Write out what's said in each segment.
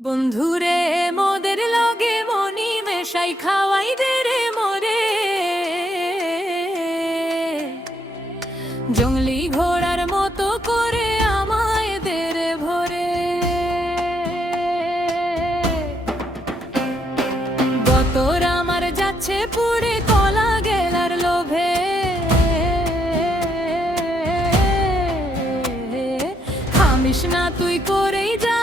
বন্ধুরে মোদের লগে মনি মেশাই খাওয়াই দে রে মোরে, জংলি ঘোড়ার মতো করে আমায় দে রে ভরে। গতর আমার যাচ্ছে পুড়ে কলা গেলার লোভে, থামিস না তুই করেই যা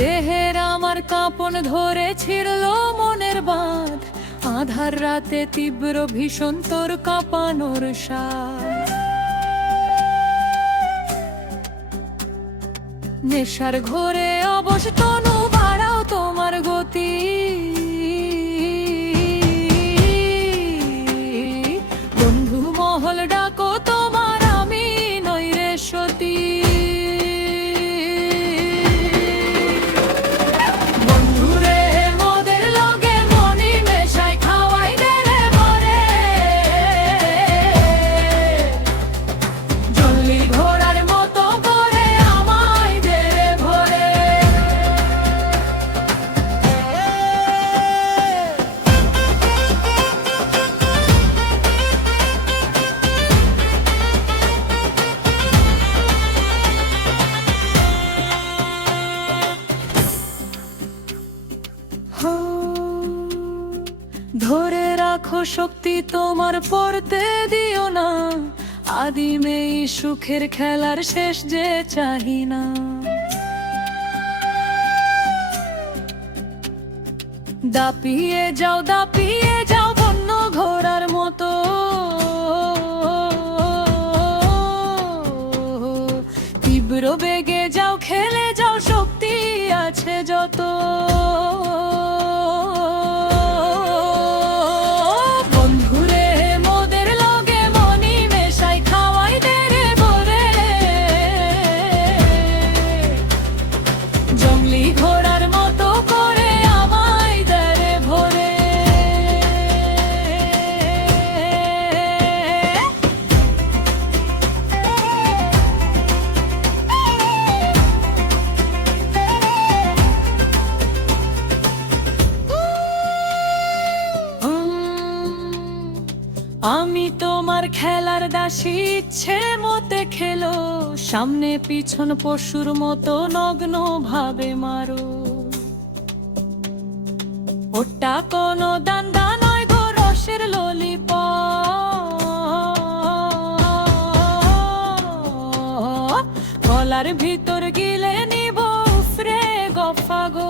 দেহের আমার কাঁপন ধরে ছিড়ল মনের বাঁধ, আধার রাতে তীব্র ভীষণ তোর কাঁপানোর স্বাদ। নেশার ঘোরে অবশ তনু বাড়াও তোমার গতি, বন্ধু মহল ডাকো তোমার আমি নই রে সতী। ধরে রাখো শক্তি তোমার পড়তে দিও না, আদিমে এই সুখের খেলার শেষ যে চাহি না। দাপিয়ে যাও বন্য ঘোড়ার মতো, তীব্র বেগে যাও খেলে যাও শক্তি আছে যত। আমি তোমার খেলার দাসী, ইচ্ছে মতে খেলো, সামনে পিছন পশুর মতো নগ্ন ভাবে মারো। ওটা কোনো দান্দা নয় গো রসের ললিপপ, গলার ভিতর গিলে নিব উফরে গফা গো।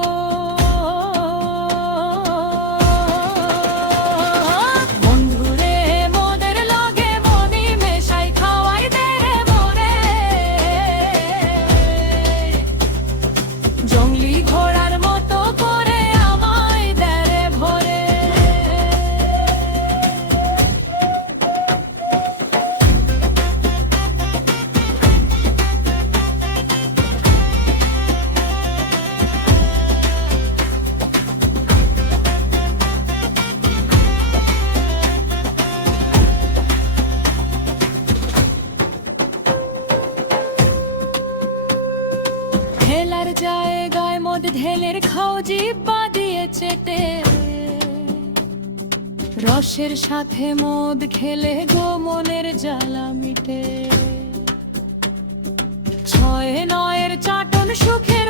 খেলার জায়গায় মদ ঢেলের খাও জিব্বা দিয়ে চেটে, রসের সাথে মদ খেলে গো মনের জ্বালা মিটে। 6-9 চাটন সুখের